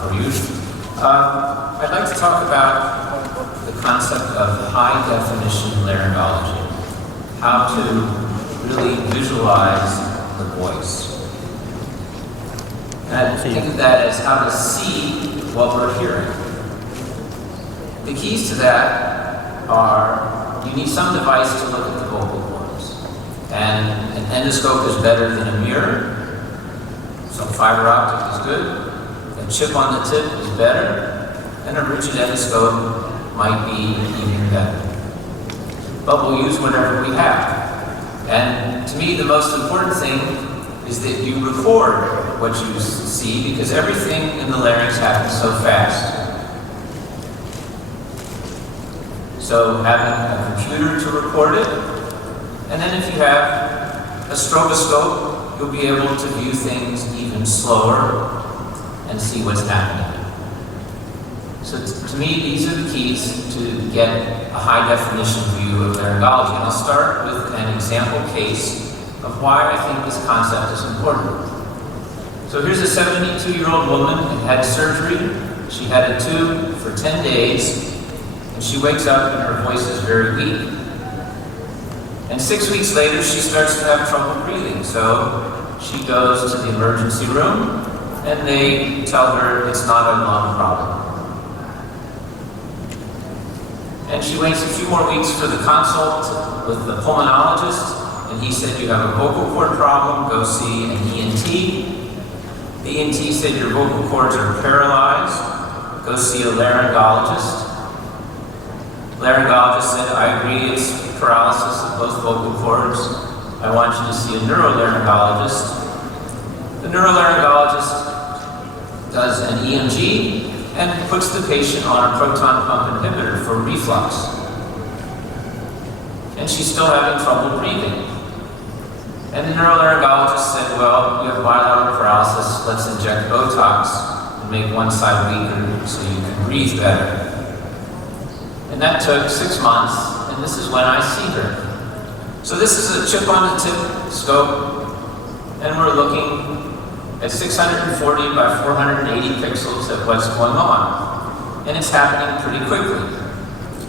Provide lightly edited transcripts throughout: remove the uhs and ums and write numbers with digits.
for you. I'd like to talk about the concept of high-definition laryngology, how to really visualize the voice. And I think of that as how to see what we're hearing. The keys to that are you need some device to look at the vocal cords. And an endoscope is better than a mirror. Some fiber optic is good. A chip on the tip is better. And a rigid endoscope might be even better. But we'll use whatever we have. And to me, the most important thing is that you record what you see, because everything in the larynx happens so fast. So having a computer to record it, and then if you have a stroboscope, you'll be able to view things even slower and see what's happening. So to me, these are the keys to get a high-definition view of laryngology. And I'll start with an example case of why I think this concept is important. So here's a 72-year-old woman who had surgery. She had a tube for 10 days, and she wakes up and her voice is very weak. And 6 weeks later, she starts to have trouble breathing. So she goes to the emergency room, and they tell her it's not a lung problem. And she waits a few more weeks for the consult with the pulmonologist, and he said, you have a vocal cord problem, go see an ENT. The ENT said your vocal cords are paralyzed, go see a laryngologist. Laryngologist said, I agree, it's paralysis of both vocal cords. I want you to see a neurolaryngologist. The neurolaryngologist does an EMG and puts the patient on a proton pump inhibitor for reflux. And she's still having trouble breathing. And the neurolaryngologist said, well, you have bilateral paralysis, let's inject Botox and make one side weaker so you can breathe better. And that took 6 months, and this is when I see her. So this is a chip on the tip scope, and we're looking at 640 by 480 pixels at what's going on. And it's happening pretty quickly.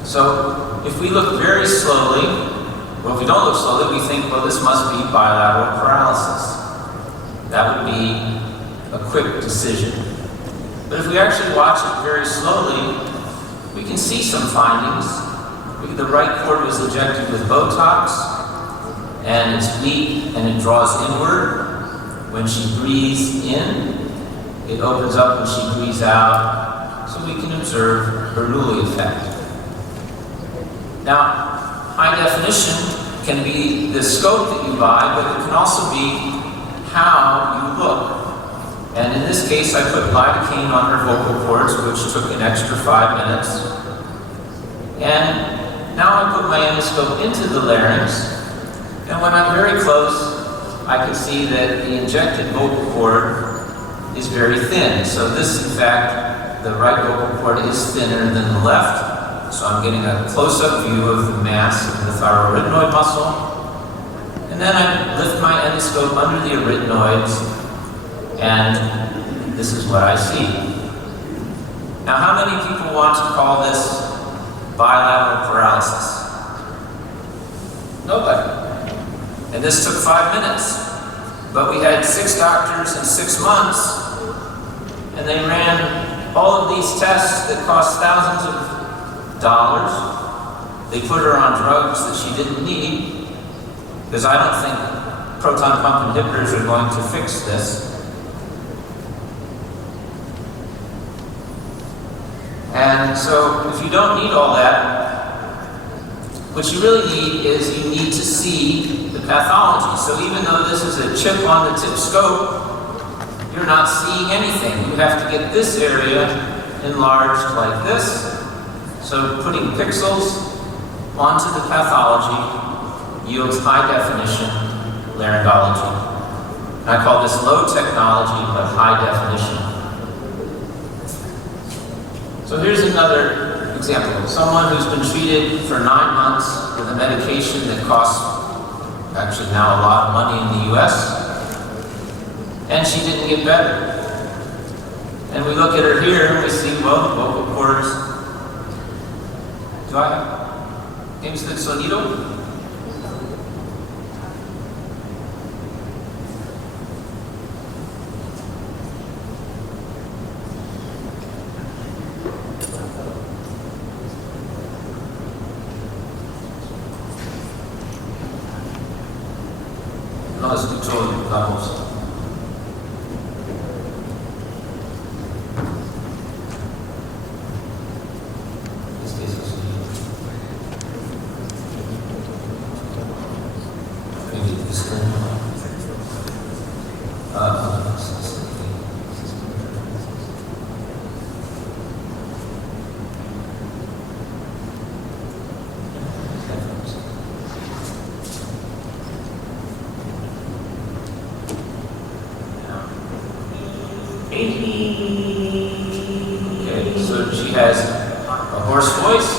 So if we look very slowly, well, if we don't look slowly, we think, well, this must be bilateral paralysis. That would be a quick decision. But if we actually watch it very slowly, we can see some findings. The right cord was injected with Botox, and it's weak and it draws inward. When she breathes in, it opens up when she breathes out, so we can observe Bernoulli effect. Now, high definition can be the scope that you buy, but it can also be how you look. And in this case, I put lidocaine on her vocal cords, which took an extra 5 minutes. And now I put my endoscope into the larynx, and when I'm very close, I can see that the injected vocal cord is very thin. So this, in fact, the right vocal cord is thinner than the left. So I'm getting a close-up view of the mass of the thyroarytenoid muscle. And then I lift my endoscope under the arytenoids, and this is what I see. Now, how many people want to call this bilateral paralysis? Nobody. And this took 5 minutes. But we had 6 doctors in 6 months, and they ran all of these tests that cost thousands of dollars. They put her on drugs that she didn't need, because I don't think proton pump inhibitors are going to fix this. And so if you don't need all that, what you really need is you need to see the pathology. So even though this is a chip on the tip scope, you're not seeing anything. You have to get this area enlarged like this. So putting pixels onto the pathology yields high definition laryngology. And I call this low technology, but high definition. So here's another example. Someone who's been treated for 9 months with a medication that costs actually now a lot of money in the US, and she didn't get better. And we look at her here and we see, well, the vocal cords. Do I have instant sonido? No escucho la voz. Okay, so she has a hoarse voice,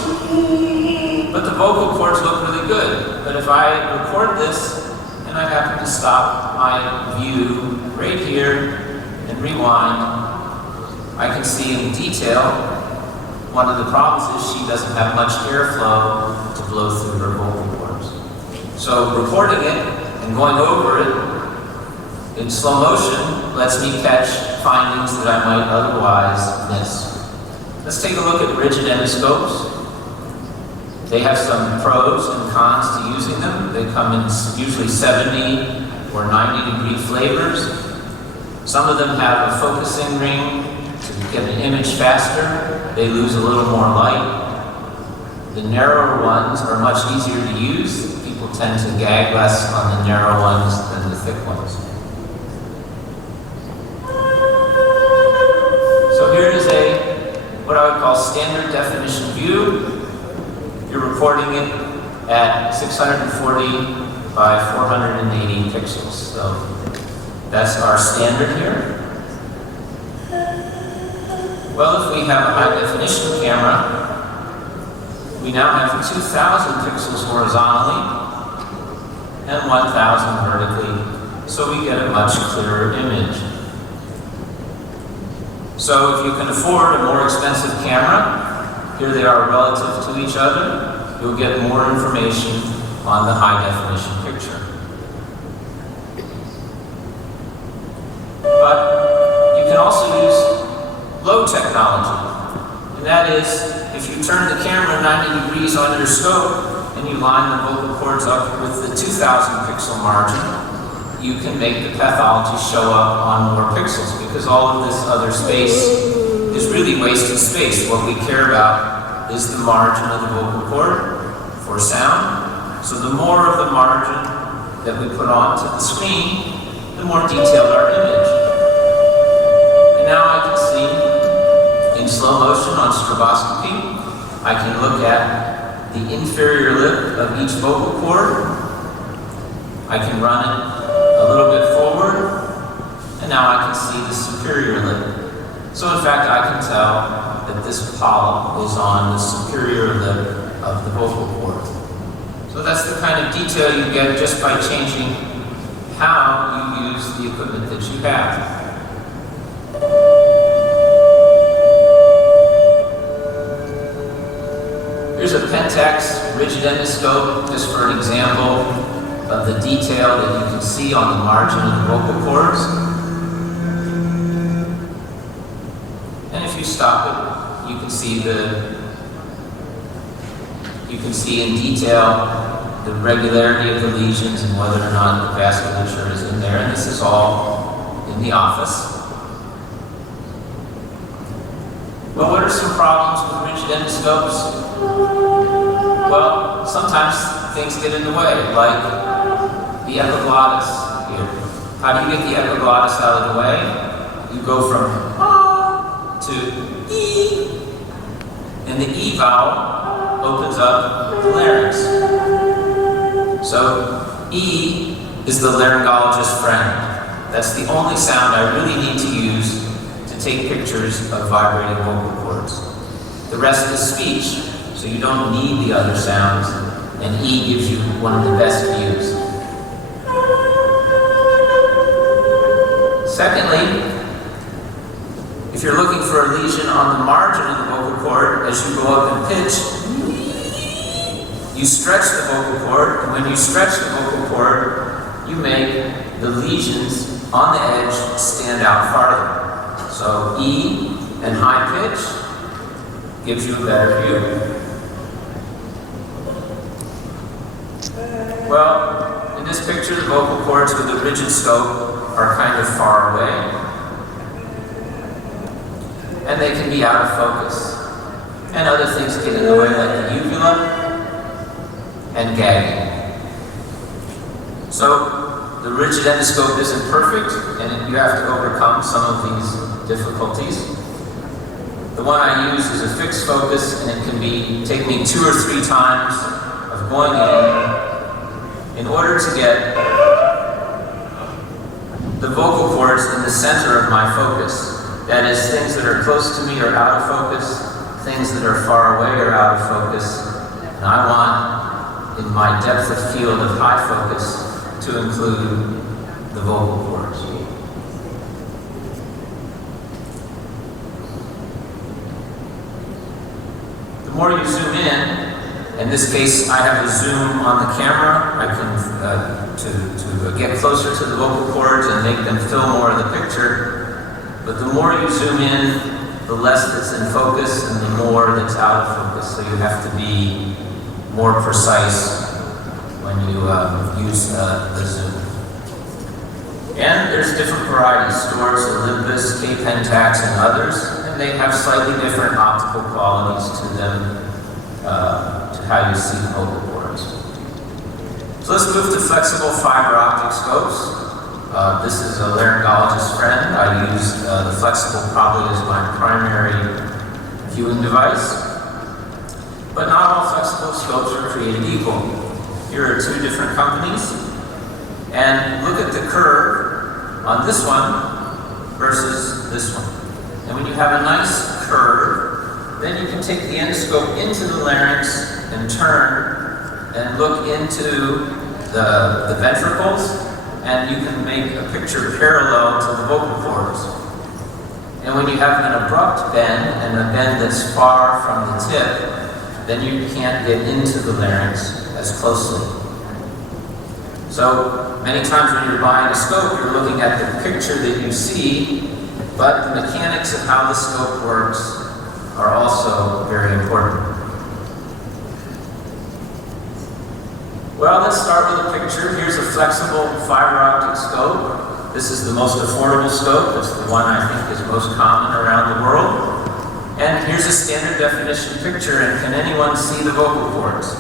but the vocal cords look really good. But if I record this and I happen to stop my view right here and rewind, I can see in detail one of the problems is she doesn't have much airflow to blow through her vocal cords. So recording it and going over it in slow motion lets me catch findings that I might otherwise miss. Let's take a look at rigid endoscopes. They have some pros and cons to using them. They come in usually 70 or 90-degree flavors. Some of them have a focusing ring to get an image faster. They lose a little more light. The narrower ones are much easier to use. People tend to gag less on the narrow ones than the thick ones. So here is what I would call standard definition view. You're recording it at 640 by 480 pixels. So that's our standard here. Well, if we have a high definition camera, we now have 2,000 pixels horizontally and 1,000 vertically, so we get a much clearer image. So if you can afford a more expensive camera, here they are relative to each other, you'll get more information on the high definition picture. But you can also use low technology, and that is if you turn the camera 90 degrees on your scope and you line the vocal cords up with the 2,000 pixel margin, you can make the pathology show up on more pixels, because all of this other space is really wasted space. What we care about is the margin of the vocal cord for sound. So the more of the margin that we put onto the screen, the more detailed our image. And now I can see in slow motion on stroboscopy, I can look at the inferior lip of each vocal cord. I can run it a little bit forward, and now I can see the superior lip. So in fact, I can tell that this polyp is on the superior lip of the vocal cord. So that's the kind of detail you get just by changing how you use the equipment that you have. Here's a Pentax rigid endoscope, just for an example of the detail that you can see on the margin of the vocal cords. And if you stop it, you can see in detail the regularity of the lesions and whether or not the vasculature is in there. And this is all in the office. Well, what are some problems with rigid endoscopes? Well, sometimes things get in the way, like the epiglottis here. How do you get the epiglottis out of the way? You go from ah to E, and the E vowel opens up the larynx. So E is the laryngologist's friend. That's the only sound I really need to use to take pictures of vibrating vocal cords. The rest is speech, so you don't need the other sounds, and E gives you one of the best views. Secondly, If you're looking for a lesion on the margin of the vocal cord, as you go up in pitch, you stretch the vocal cord, and when you stretch the vocal cord, you make the lesions on the edge stand out farther. So E and high pitch gives you a better view. Well, in this picture, the vocal cords with the rigid scope are kind of far away, and they can be out of focus. And other things get in the way, like the uvula and gagging. So the rigid endoscope isn't perfect, and you have to overcome some of these difficulties. The one I use is a fixed focus, and it can take me 2 or 3 times of going in order to get the vocal cords in the center of my focus. That is, things that are close to me are out of focus, things that are far away are out of focus, and I want, in my depth of field of high focus, to include the vocal cords. The more you zoom in this case I have a zoom on the camera, I can to get closer to the vocal cords and make them fill more of the picture, but the more you zoom in, the less that's in focus and the more that's out of focus, so you have to be more precise when you use the zoom. And there's different varieties, Storz, Olympus, K-Pentax, and others, and they have slightly different optical qualities to them, to how you see the vocal cords. So let's move to flexible fiber optic scopes. This is a laryngologist friend. I use the flexible probably as my primary viewing device. But not all flexible scopes are created equal. Here are 2 different companies. And look at the curve on this one versus this one. And when you have a nice curve, then you can take the endoscope into the larynx and turn and look into the ventricles, and you can make a picture parallel to the vocal cords. And when you have an abrupt bend, and a bend that's far from the tip, then you can't get into the larynx as closely. So many times when you're buying a scope, you're looking at the picture that you see, but the mechanics of how the scope works are also very important. Well, let's start with a picture. Here's a flexible fiber optic scope. This is the most affordable scope. It's the one I think is most common around the world. And here's a standard definition picture, and can anyone see the vocal cords?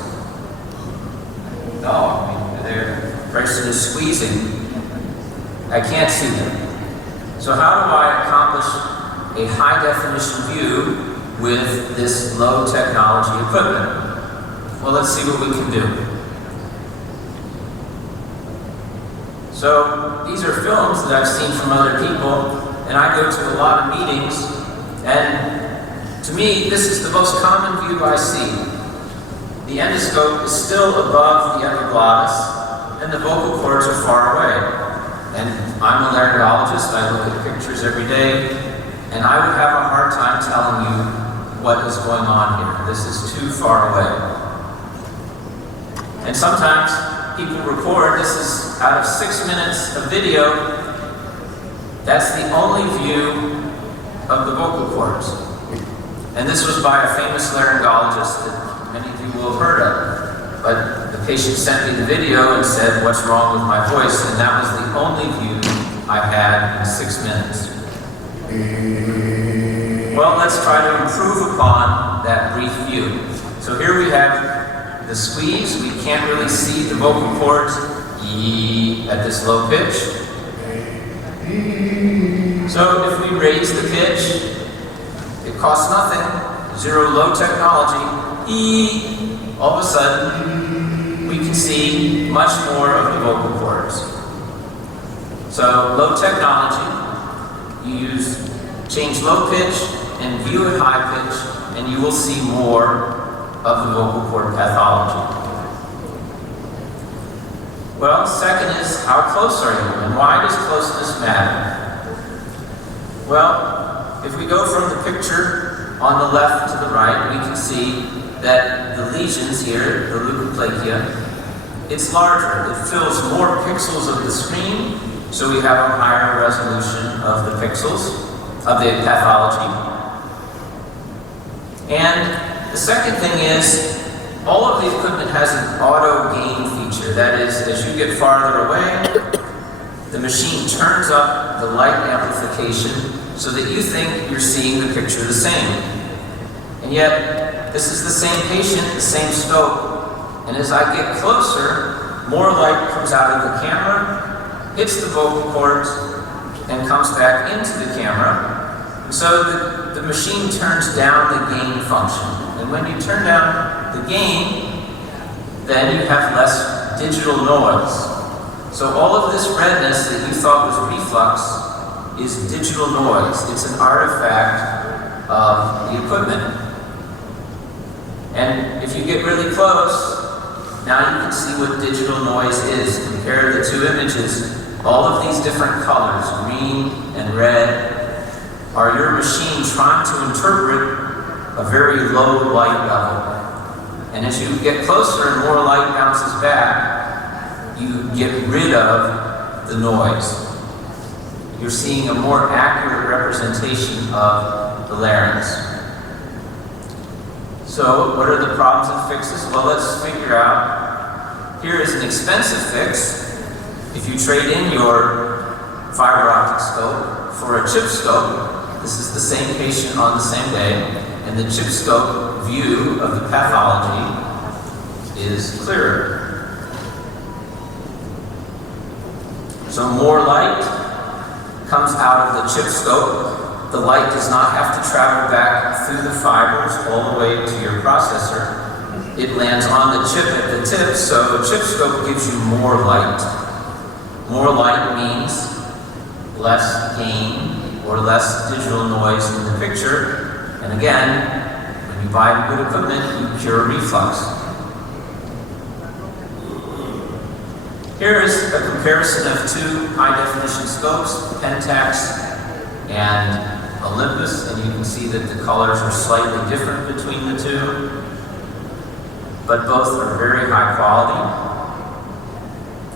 No, I mean, the person is squeezing. I can't see them. So how do I accomplish a high definition view with this low technology equipment? Well, let's see what we can do. So these are films that I've seen from other people, and I go to a lot of meetings, and to me, this is the most common view I see. The endoscope is still above the epiglottis, and the vocal cords are far away. And I'm a laryngologist, I look at pictures every day, and I would have a hard time telling you what is going on here. This is too far away. And sometimes people record, this is out of 6 minutes of video, that's the only view of the vocal cords. And this was by a famous laryngologist that many of you will have heard of. But the patient sent me the video and said, "What's wrong with my voice?" And that was the only view I had in 6 minutes. Well, let's try to improve upon that brief view. So here we have the squeeze. We can't really see the vocal cords at this low pitch. So if we raise the pitch, it costs nothing, 0 low technology, all of a sudden we can see much more of the vocal cords. So low technology, you change low pitch and view at high pitch, and you will see more of the vocal cord pathology. Well, second is, how close are you, and why does closeness matter? Well, if we go from the picture on the left to the right, we can see that the lesions here, the leukoplakia, it's larger. It fills more pixels of the screen, so we have a higher resolution of the pixels, of the pathology. And the second thing is, all of the equipment has an auto gain feature. That is, as you get farther away, the machine turns up the light amplification so that you think you're seeing the picture the same. And yet, this is the same patient, the same scope, and as I get closer, more light comes out of the camera, hits the vocal cords, and comes back into the camera. And so the machine turns down the gain function. And when you turn down the gain, then you have less digital noise. So all of this redness that you thought was reflux is digital noise. It's an artifact of the equipment. And if you get really close, now you can see what digital noise is. Compare the two images. All of these different colors, green and red, are your machine trying to interpret a very low light level. And as you get closer and more light bounces back, you get rid of the noise. You're seeing a more accurate representation of the larynx. So, what are the problems and fixes? Well, let's figure out. Here is an expensive fix. If you trade in your fiber optic scope for a chip scope, this is the same patient on the same day, and the chip scope view of the pathology is clearer. So more light comes out of the chip scope. The light does not have to travel back through the fibers all the way to your processor. It lands on the chip at the tip, so a chip scope gives you more light. More light means less gain or less digital noise in the picture. And again, when you buy good equipment, you cure reflux. Here is a comparison of two high-definition scopes, Pentax and Olympus, and you can see that the colors are slightly different between the two, but both are very high quality.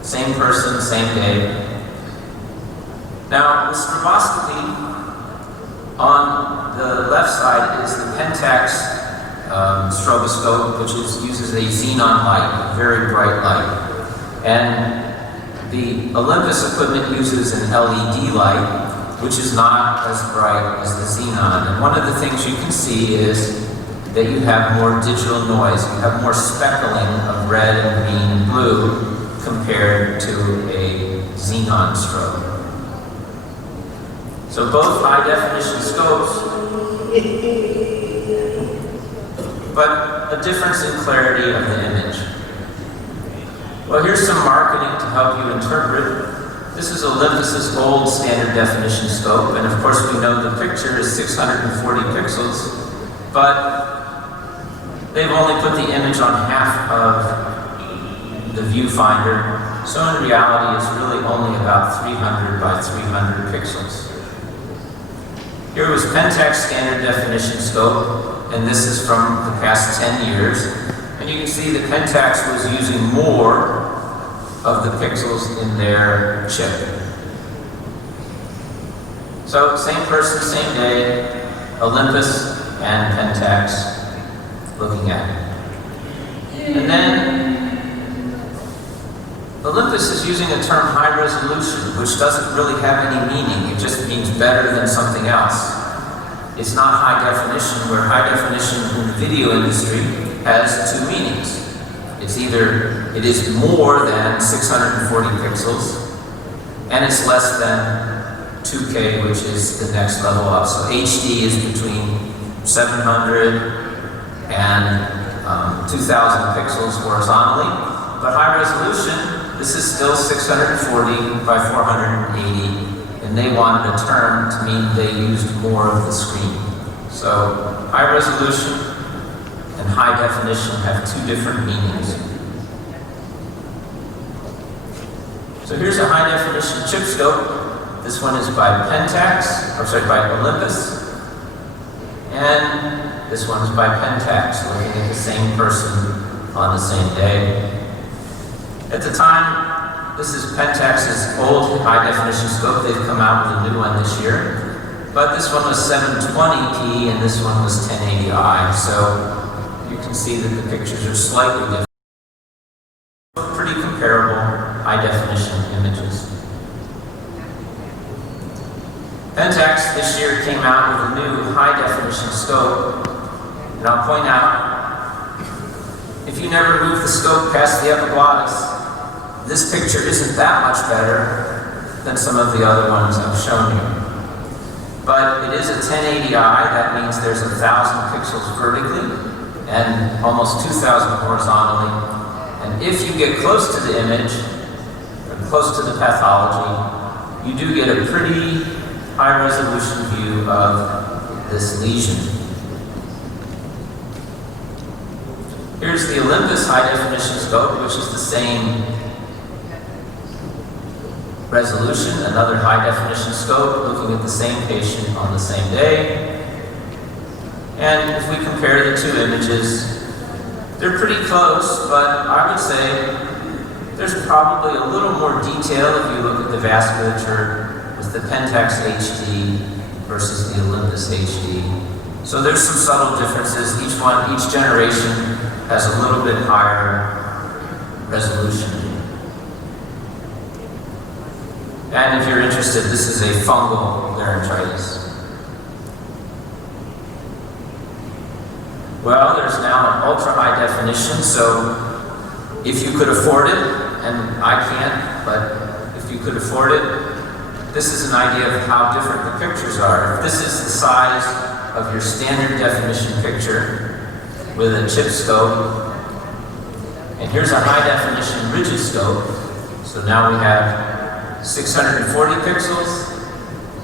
Same person, same day. Now, the stroboscopy, on the left side is the Pentax stroboscope, which uses a xenon light, a very bright light. And the Olympus equipment uses an LED light, which is not as bright as the xenon. And one of the things you can see is that you have more digital noise. You have more speckling of red and green and blue compared to a xenon strobe. So both high-definition scopes, but a difference in clarity of the image. Well, here's some marketing to help you interpret. This is Olympus's old standard definition scope, and of course we know the picture is 640 pixels, but they've only put the image on half of the viewfinder, so in reality it's really only about 300 by 300 pixels. Here was Pentax standard definition scope, and this is from the past 10 years. And you can see that Pentax was using more of the pixels in their chip. So, same person, same day, Olympus and Pentax looking at it. And then, Olympus is using a term high resolution, which doesn't really have any meaning. It just means better than something else. It's not high definition, where high definition in the video industry has two meanings. It's either it is more than 640 pixels, and it's less than 2K, which is the next level up. So HD is between 700 and 2,000 pixels horizontally, but high resolution, this is still 640 by 480, and they wanted a term to mean they used more of the screen. So high resolution and high definition have two different meanings. So here's a high definition chip scope. This one is by by Olympus. this one is by Pentax, looking at the same person on the same day. At the time, this is Pentax's old high-definition scope. They've come out with a new one this year. But this one was 720p and this one was 1080i. So you can see that the pictures are slightly different. Pretty comparable high-definition images. Pentax this year came out with a new high-definition scope. And I'll point out, if you never move the scope past the epiglottis, this picture isn't that much better than some of the other ones I've shown you. But it is a 1080i, that means there's 1,000 pixels vertically and almost 2,000 horizontally. And if you get close to the image, or close to the pathology, you do get a pretty high-resolution view of this lesion. Here's the Olympus high-definition scope, which is the same resolution, another high-definition scope, looking at the same patient on the same day. And if we compare the two images, they're pretty close, but I would say there's probably a little more detail if you look at the vasculature with the Pentax HD versus the Olympus HD. So there's some subtle differences. Each generation has a little bit higher resolution. And if you're interested, this is a fungal laryngitis. Well, there's now an ultra-high definition, so if you could afford it, and I can't, but if you could afford it, this is an idea of how different the pictures are. If this is the size of your standard definition picture with a chip scope, and here's a high definition rigid scope, so now we have 640 pixels,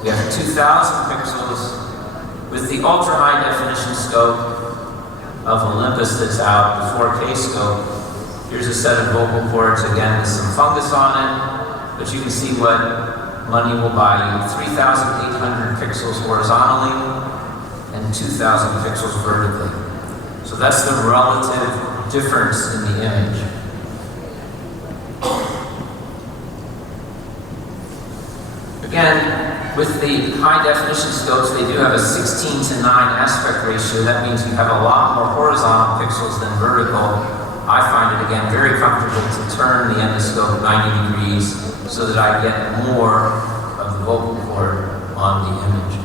we have 2,000 pixels. With the ultra high definition scope of Olympus that's out, the 4K scope, here's a set of vocal cords, again with some fungus on it, but you can see what money will buy you. 3,800 pixels horizontally and 2,000 pixels vertically. So that's the relative difference in the image. Again, with the high definition scopes, they do have a 16:9 aspect ratio. That means you have a lot more horizontal pixels than vertical. I find it, again, very comfortable to turn the endoscope 90 degrees so that I get more of the vocal cord on the image.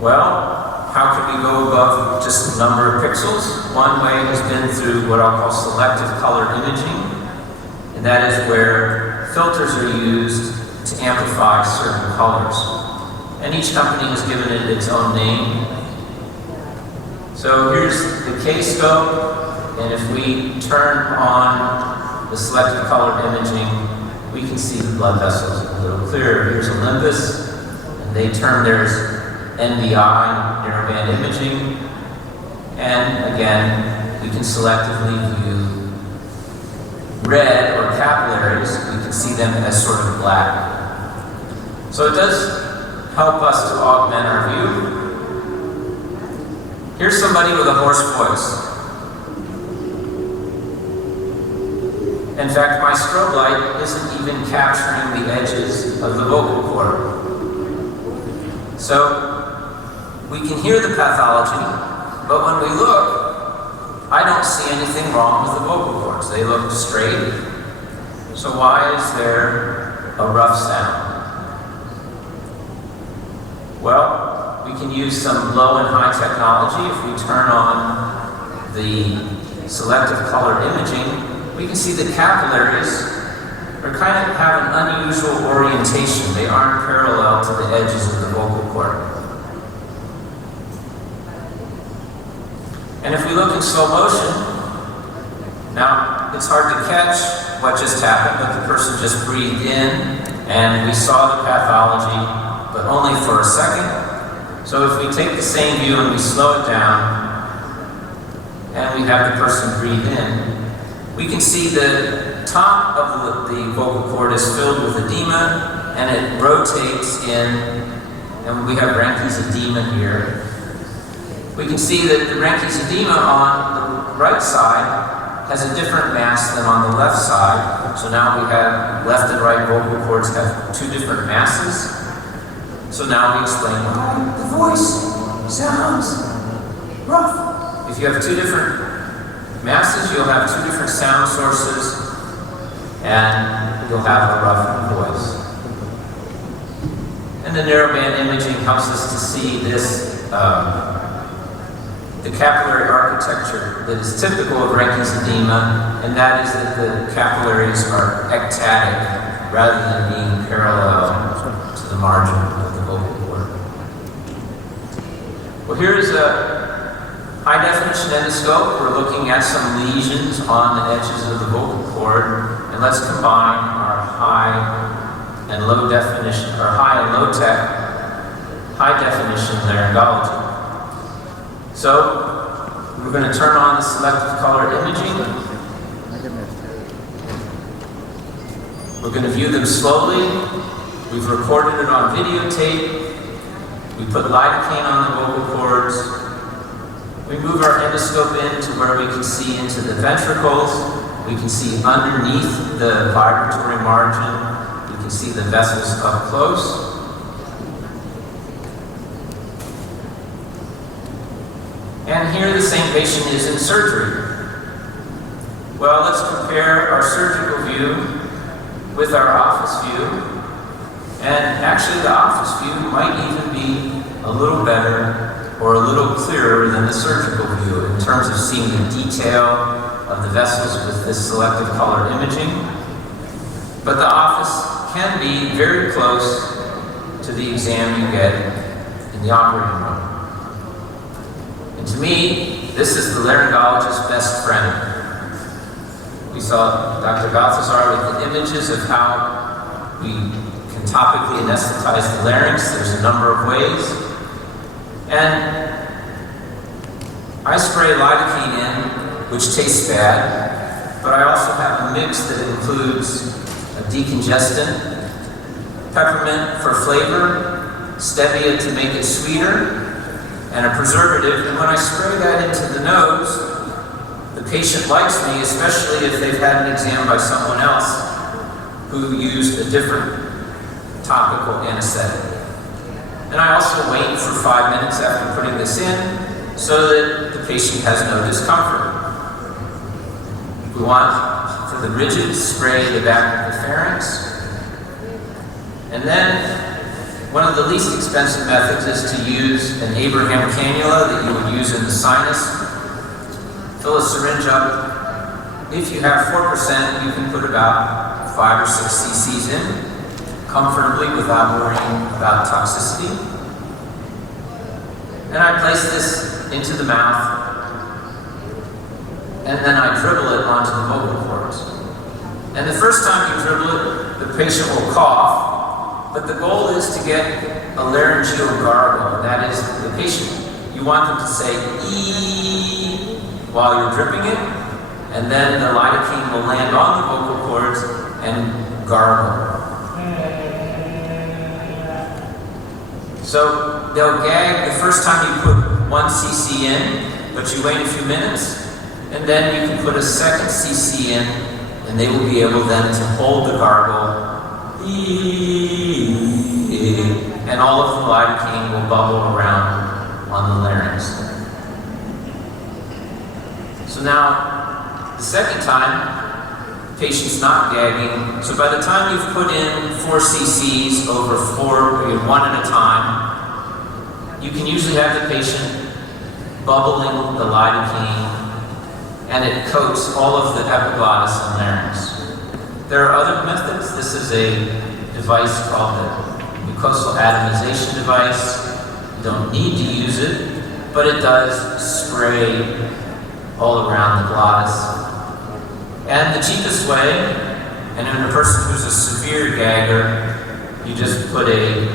Well, how can we go above just the number of pixels? One way has been through what I'll call selective color imaging. And that is where filters are used to amplify certain colors. And each company has given it its own name. So here's the K-scope, and if we turn on the selective color imaging, we can see the blood vessels a little clearer. Here's Olympus, and they term theirs NBI, narrowband imaging. And again, we can selectively view red or capillaries. We can see them as sort of black. So it does help us to augment our view. Here's somebody with a hoarse voice. In fact, my strobe light isn't even capturing the edges of the vocal cord. So we can hear the pathology, but when we look, I don't see anything wrong with the vocal cords. They look straight. So why is there a rough sound? Well, we can use some low and high technology. If we turn on the selective color imaging, we can see the capillaries are kind of have an unusual orientation. They aren't parallel to the edges of the vocal cord. And if we look in slow motion, now it's hard to catch what just happened, but the person just breathed in and we saw the pathology, but only for a second. So if we take the same view and we slow it down and we have the person breathe in, we can see the top of the vocal cord is filled with edema and it rotates in, and we have Ranke's edema here. We can see that the Ranke's edema on the right side has a different mass than on the left side. So now we have left and right vocal cords have two different masses. So now we explain why the voice sounds rough. If you have two different masses, you'll have two different sound sources, and you'll have a rough voice. And the narrowband imaging helps us to see this, the capillary architecture that is typical of Ranke's edema, and that is that the capillaries are ectatic rather than being parallel to the margin of the vocal cord. Well, here is a high-definition endoscope. We're looking at some lesions on the edges of the vocal cord, and let's combine our high and low definition, or high and low tech, high definition laryngology. So, we're going to turn on the selective color imaging. We're going to view them slowly. We've recorded it on videotape. We put lidocaine on the vocal cords. We move our endoscope in to where we can see into the ventricles. We can see underneath the vibratory margin. We can see the vessels up close. And here the same patient is in surgery. Well, let's compare our surgical view with our office view. And actually the office view might even be a little better or a little clearer than the surgical view in terms of seeing the detail of the vessels with this selective color imaging. But the office can be very close to the exam you get in the operating room. And to me, this is the laryngologist's best friend. We saw Dr. Balthazar with the images of how we can topically anesthetize the larynx. There's a number of ways. And I spray lidocaine in, which tastes bad, but I also have a mix that includes a decongestant, peppermint for flavor, stevia to make it sweeter, and a preservative. And when I spray that into the nose, the patient likes me, especially if they've had an exam by someone else who used a different topical anesthetic. And I also wait for 5 minutes after putting this in so that the patient has no discomfort. We want for the rigid spray the back of the pharynx. And then one of the least expensive methods is to use an Abraham cannula that you would use in the sinus. Fill a syringe up. If you have 4%, you can put about 5 or 6 cc's in comfortably without worrying about toxicity. And I place this into the mouth, and then I dribble it onto the vocal cords. And the first time you dribble it, the patient will cough, but the goal is to get a laryngeal gargle. That is, the patient, you want them to say "ee" while you're dripping it, and then the lidocaine will land on the vocal cords and gargle. So they'll gag the first time you put 1 cc in, but you wait a few minutes, and then you can put a second cc in, and they will be able then to hold the gargle, and all of the lidocaine will bubble around on the larynx. So now, the second time, patient's not gagging. So by the time you've put in 4 cc's over 1 at a time, you can usually have the patient bubbling the lidocaine, and it coats all of the epiglottis and larynx. There are other methods. This is a device called the mucosal atomization device. You don't need to use it, but it does spray all around the glottis. And the cheapest way, and in a person who's a severe gagger, you just put a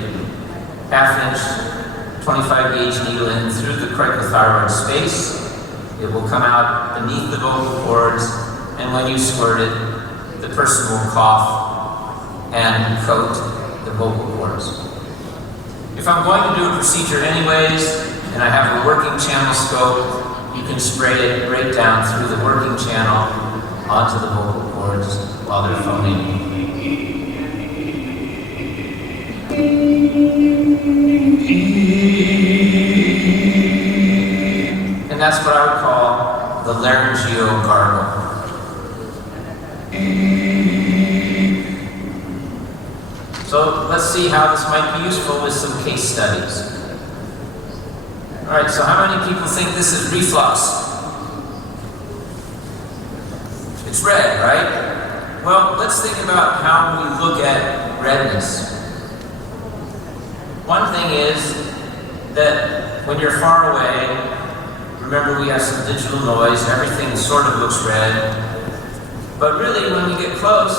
1/2-inch 25 gauge needle in through the cricothyroid space. It will come out beneath the vocal cords, and when you squirt it, the person will cough and coat the vocal cords. If I'm going to do a procedure anyways, and I have a working channel scope, you can spray it right down through the working channel onto the vocal cords while they're phoning. And that's what I would call the laryngeal gargle. So let's see how this might be useful with some case studies. Alright, so how many people think this is reflux? It's red, right? Well, let's think about how we look at redness. One thing is that when you're far away, remember we have some digital noise, everything sort of looks red. But really, when we get close,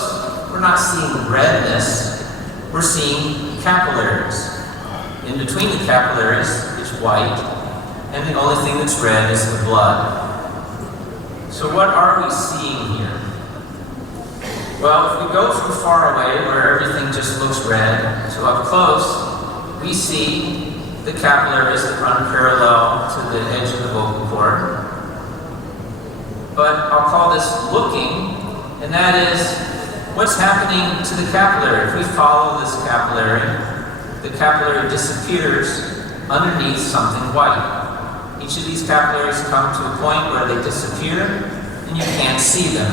we're not seeing redness, we're seeing capillaries. In between the capillaries, it's white, and the only thing that's red is the blood. So what are we seeing here? Well, if we go from far away, where everything just looks red, to up close, we see the capillaries that run parallel to the edge of the vocal cord. But I'll call this looking, and that is what's happening to the capillary. If we follow this the capillary disappears underneath something white. Each of these capillaries come to a point where they disappear, and you can't see them.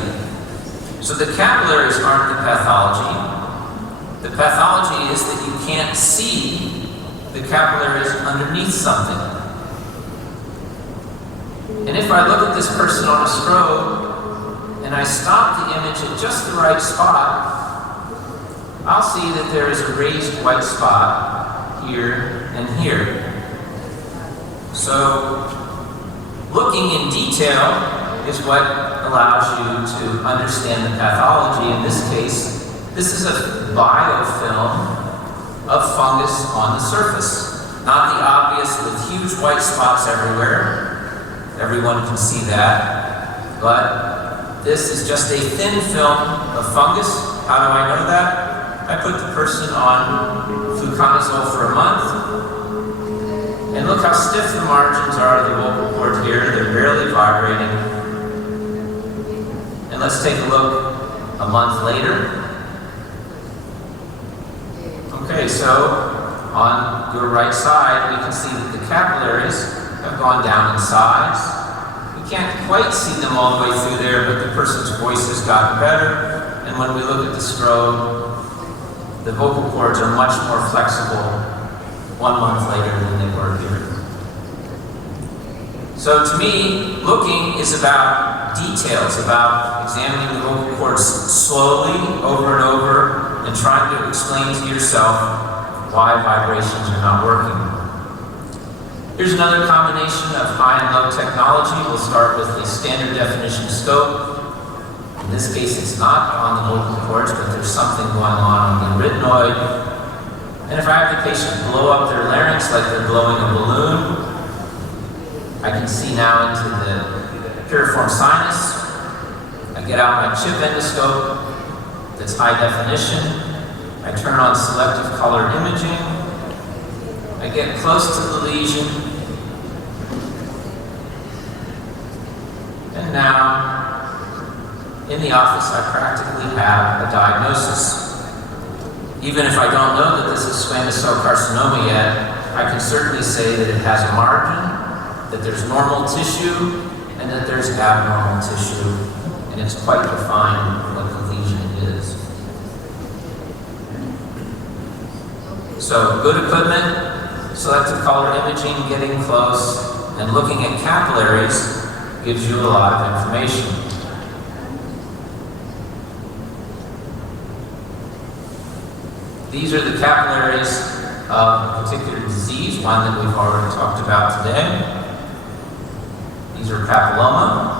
So the capillaries aren't the pathology. The pathology is that you can't see the capillaries underneath something. And if I look at this person on a strobe, and I stop the image at just the right spot, I'll see that there is a raised white spot here and here. So, looking in detail is what allows you to understand the pathology. In this case, this is a biofilm of fungus on the surface. Not the obvious with huge white spots everywhere. Everyone can see that. But this is just a thin film of fungus. How do I know that? I put the person on fluconazole for a month. And look how stiff the margins are of the vocal cord here. They're barely vibrating. And let's take a look a month later. Okay, so on your right side, we can see that the capillaries have gone down in size. We can't quite see them all the way through there, but the person's voice has gotten better. And when we look at the strobe, the vocal cords are much more flexible 1 month later than they were here. So to me, looking is about details, about examining the vocal cords slowly, over and over, and trying to explain to yourself why vibrations are not working. Here's another combination of high and low technology. We'll start with the standard definition scope. In this case, it's not on the vocal cords, but there's something going on the arytenoid. And if I have the patient blow up their larynx like they're blowing a balloon, I can see now into the piriform sinus. I get out my chip endoscope that's high definition. I turn on selective color imaging. I get close to the lesion. And now, in the office, I practically have a diagnosis. Even if I don't know that this is squamous cell carcinoma yet, I can certainly say that it has a margin, that there's normal tissue, and that there's abnormal tissue, and it's quite defined what the lesion is. So, good equipment, selective color imaging, getting close, and looking at capillaries gives you a lot of information. These are the capillaries of a particular disease, one that we've already talked about today. These are papilloma.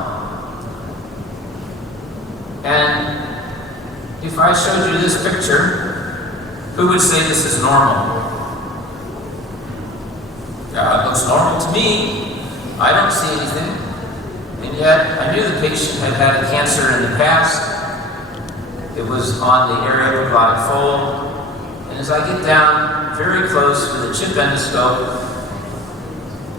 And if I showed you this picture, who would say this is normal? Yeah, it looks normal to me. I don't see anything. And yet, I knew the patient had had a cancer in the past. It was on the area of the fold. And And as I get down very close with a chip endoscope,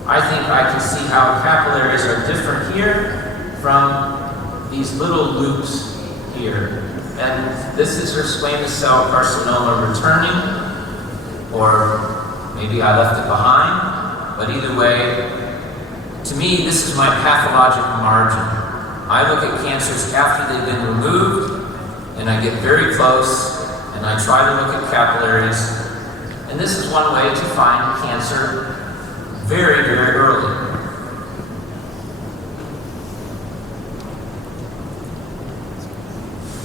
I think I can see how capillaries are different here from these little loops here. And this is her squamous cell carcinoma returning, or maybe I left it behind, but either way, to me, this is my pathologic margin. I look at cancers after they've been removed, and I get very close, and I try to look at capillaries, and this is one way to find cancer very, very early.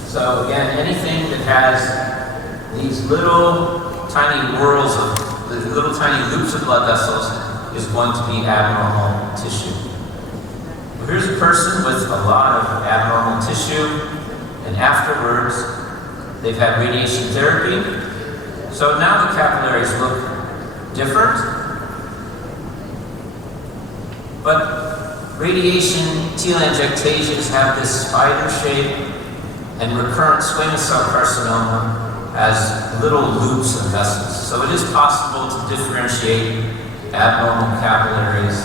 So again, anything that has these little tiny whorls of, the little tiny loops of blood vessels is going to be abnormal tissue. Well, here's a person with a lot of abnormal tissue, and afterwards they've had radiation therapy. So now the capillaries look different, but radiation telangiectasias have this spider shape, and recurrent squamous cell carcinoma has little loops of vessels. So it is possible to differentiate abnormal capillaries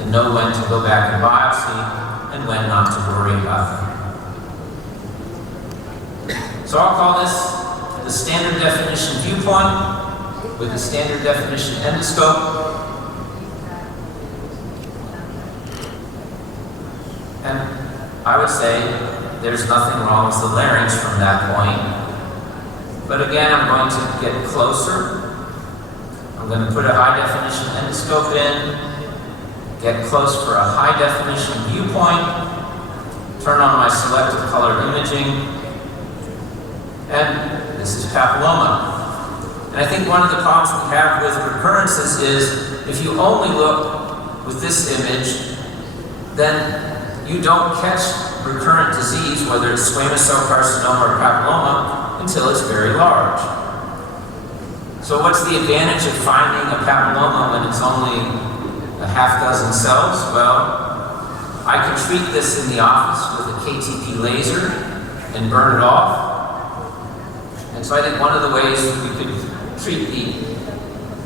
and know when to go back and biopsy and when not to worry about them. So I'll call this the standard definition viewpoint with the standard definition endoscope. And I would say there's nothing wrong with the larynx from that point. But again, I'm going to get closer. I'm going to put a high definition endoscope in, get close for a high definition viewpoint, turn on my selective color imaging, and this is papilloma. And I think one of the problems we have with recurrences is if you only look with this image, then you don't catch recurrent disease, whether it's squamous cell carcinoma or papilloma, until it's very large. So what's the advantage of finding a papilloma when it's only a half dozen cells? Well, I can treat this in the office with a KTP laser and burn it off. And so I think one of the ways we could treat the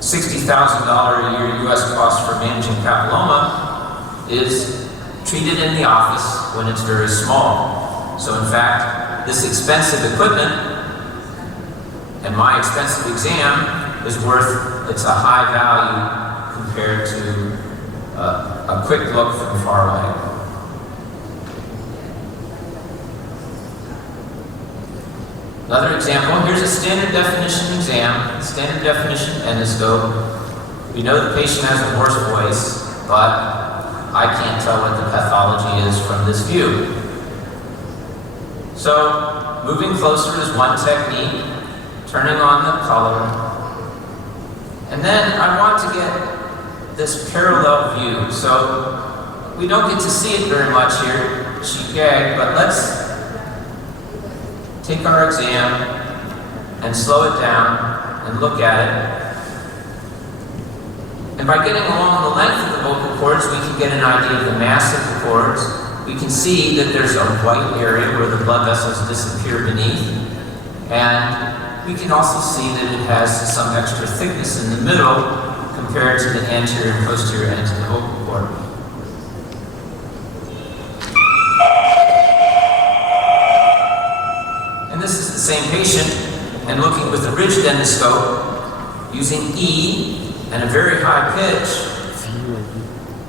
$60,000 a year US cost for managing papilloma is treat it in the office when it's very small. So in fact, this expensive equipment and my expensive exam is worth, it's a high value compared to a quick look from far away. Another example, here's a standard definition exam, standard definition endoscope. We know the patient has a hoarse voice, but I can't tell what the pathology is from this view. So, moving closer is one technique, turning on the color. And then I want to get this parallel view. So, we don't get to see it very much here, Chicago, but let's take our exam and slow it down and look at it. And by getting along the length of the vocal cords, we can get an idea of the mass of the cords. We can see that there's a white area where the blood vessels disappear beneath. And we can also see that it has some extra thickness in the middle compared to the anterior and posterior ends of the vocal cord. And this is the same patient, and looking with a rigid endoscope, using E and a very high pitch,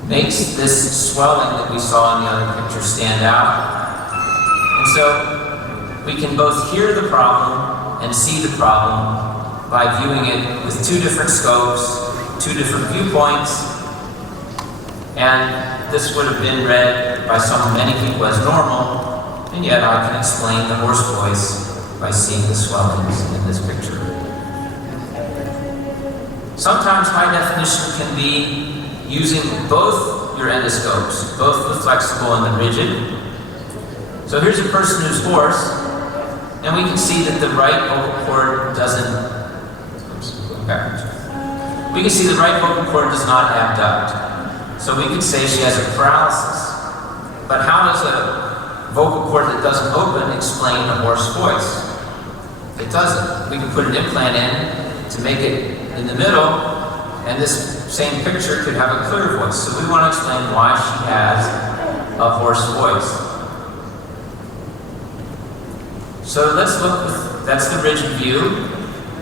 makes this swelling that we saw in the other picture stand out. And so we can both hear the problem and see the problem by viewing it with two different scopes, two different viewpoints, and this would have been read by many people as normal, and yet I can explain the hoarse voice by seeing the swellings in this picture. Sometimes high definition can be using both your endoscopes, both the flexible and the rigid. So here's a person who's hoarse, and we can see that the right vocal cord we can see the right vocal cord does not abduct. So we can say she has a paralysis. But how does a vocal cord that doesn't open explain a hoarse voice? It doesn't. We can put an implant in, to make it in the middle, and this same picture could have a clear voice. So we want to explain why she has a hoarse voice. So let's look, that's the rigid view.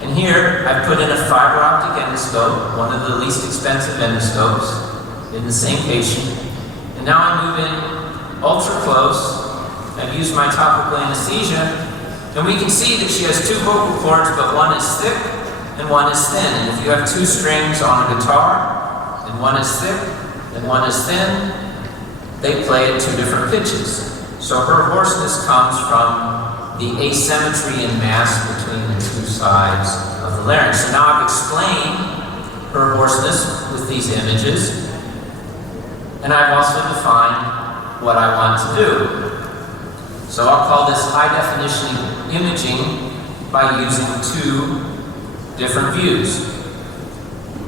And here I've put in a fiber optic endoscope, one of the least expensive endoscopes, in the same patient. And now I move in ultra close. I've used my topical anesthesia, and we can see that she has two vocal cords, but one is thick and one is thin. And if you have two strings on a guitar, and one is thick and one is thin, they play at two different pitches. So her hoarseness comes from the asymmetry in mass between the two sides of the larynx. So now I've explained her hoarseness with these images, and I've also defined what I want to do. So I'll call this high definition imaging by using two different views.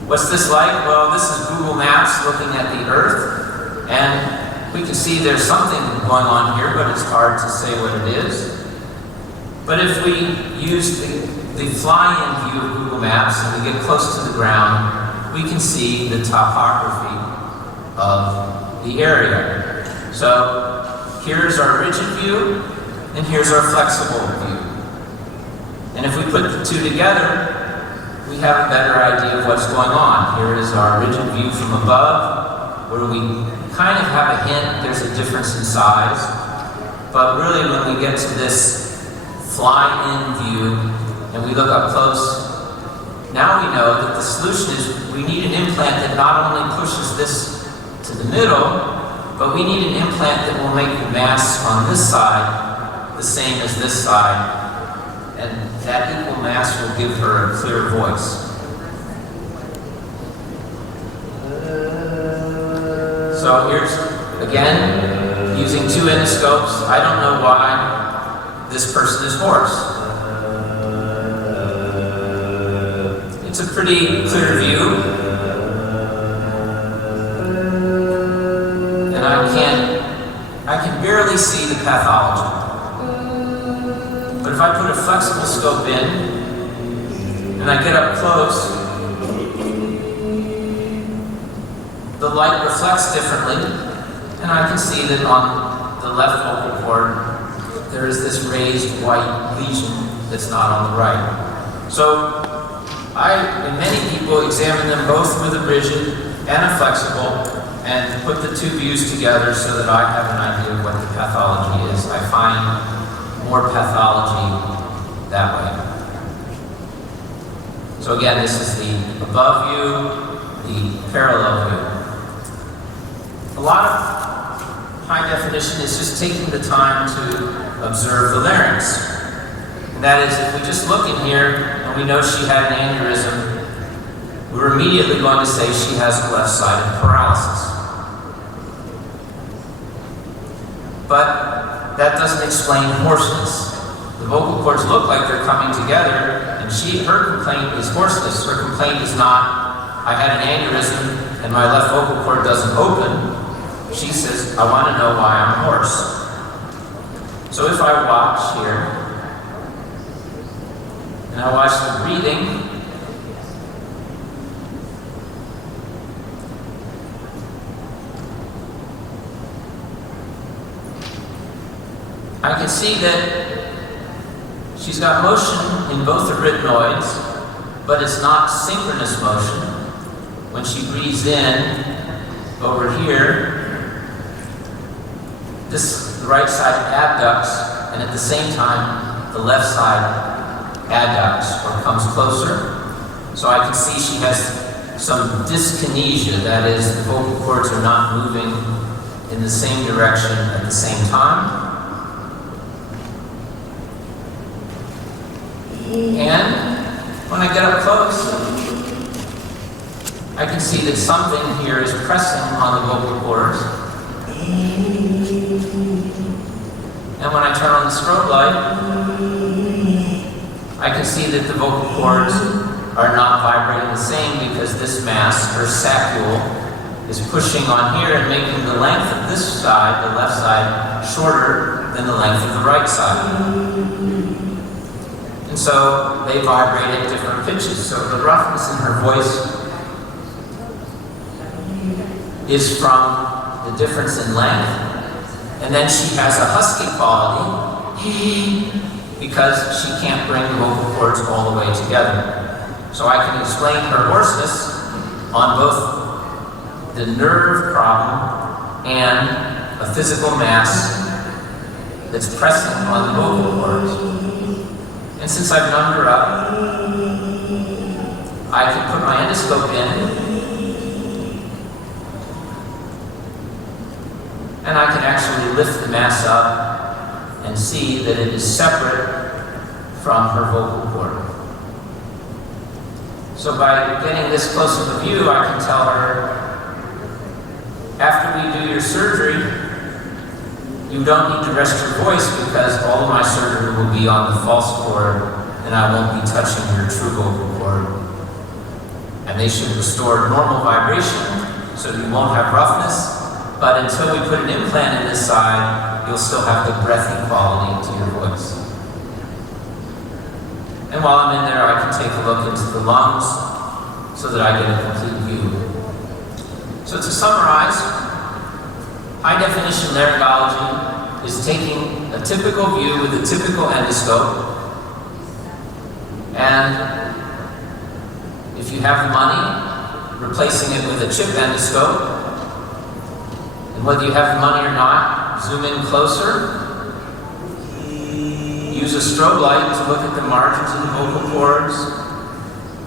What's this like? Well, this is Google Maps looking at the Earth, and we can see there's something going on here, but it's hard to say what it is. But if we use the fly-in view of Google Maps and we get close to the ground, we can see the topography of the area. So here's our rigid view, and here's our flexible view. And if we put the two together, we have a better idea of what's going on. Here is our rigid view from above, where we kind of have a hint there's a difference in size. But really, when we get to this fly-in view, and we look up close, now we know that the solution is we need an implant that not only pushes this to the middle, but we need an implant that will make the mass on this side the same as this side, and that equal mass will give her a clear voice. So here's, again, using two endoscopes. I don't know why this person is hoarse. It's a pretty clear view, and I can barely see the pathology. But if I put a flexible scope in and I get up close, the light reflects differently, and I can see that on the left vocal cord there is this raised white lesion that's not on the right. So I, and many people, examine them both with a rigid and a flexible and put the two views together so that I have an idea of what the pathology is. I find more pathology that way. So again, this is the above view, the parallel view. A lot of high definition is just taking the time to observe the larynx. And that is, if we just look in here and we know she had an aneurysm, we're immediately going to say she has left-sided paralysis. But that doesn't explain hoarseness. The vocal cords look like they're coming together, and her complaint is hoarseness. Her complaint is not, I had an aneurysm and my left vocal cord doesn't open. She says, I want to know why I'm hoarse. So if I watch here, and I watch the breathing, I can see that she's got motion in both the arytenoids, but it's not synchronous motion. When she breathes in, over here, the right side abducts, and at the same time, the left side adducts or comes closer. So I can see she has some dyskinesia, that is, the vocal cords are not moving in the same direction at the same time. And when I get up close, I can see that something here is pressing on the vocal cords. And when I turn on the strobe light, I can see that the vocal cords are not vibrating the same because this mass, or saccule, is pushing on here and making the length of this side, the left side, shorter than the length of the right side. And so they vibrate at different pitches. So the roughness in her voice is from the difference in length. And then she has a husky quality because she can't bring the vocal cords all the way together. So I can explain her hoarseness on both the nerve problem and a physical mass that's pressing on the vocal cords. And since I've numbed her up, I can put my endoscope in and I can actually lift the mass up and see that it is separate from her vocal cord. So by getting this close of a view, I can tell her, after we do your surgery, you don't need to rest your voice because all of my surgery will be on the false cord and I won't be touching your true vocal cord. And they should restore normal vibration so you won't have roughness. But until we put an implant in this side, you'll still have the breathy quality to your voice. And while I'm in there, I can take a look into the lungs so that I get a complete view. So to summarize, high-definition laryngology is taking a typical view with a typical endoscope, and if you have the money, replacing it with a chip endoscope. And whether you have the money or not, zoom in closer. Use a strobe light to look at the margins of the vocal cords.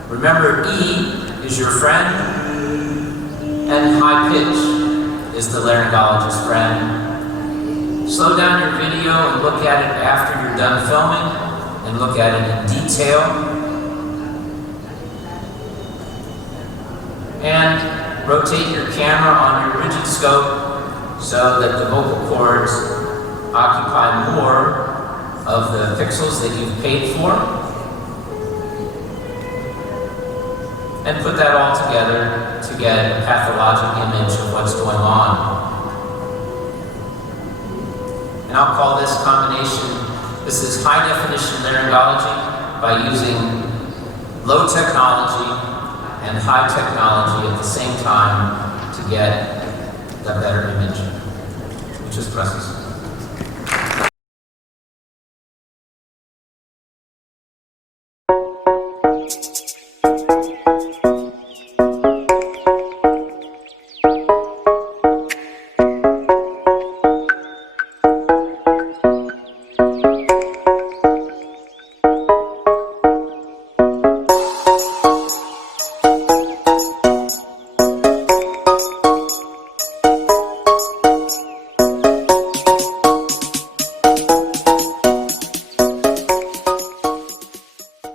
Remember, E is your friend, and high pitch is the laryngologist's friend. Slow down your video and look at it after you're done filming, and look at it in detail. And rotate your camera on your rigid scope so that the vocal cords occupy more of the pixels that you've paid for. And put that all together to get a pathologic image of what's going on. And I'll call this combination, this is high definition laryngology by using low technology and high technology at the same time to get a better image, which is process.